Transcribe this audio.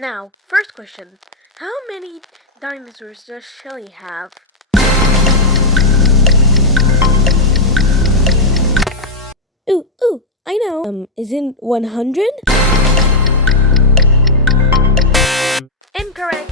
Now, first question. How many dinosaurs does Shelly have? Ooh, I know. Isn't 100? Incorrect.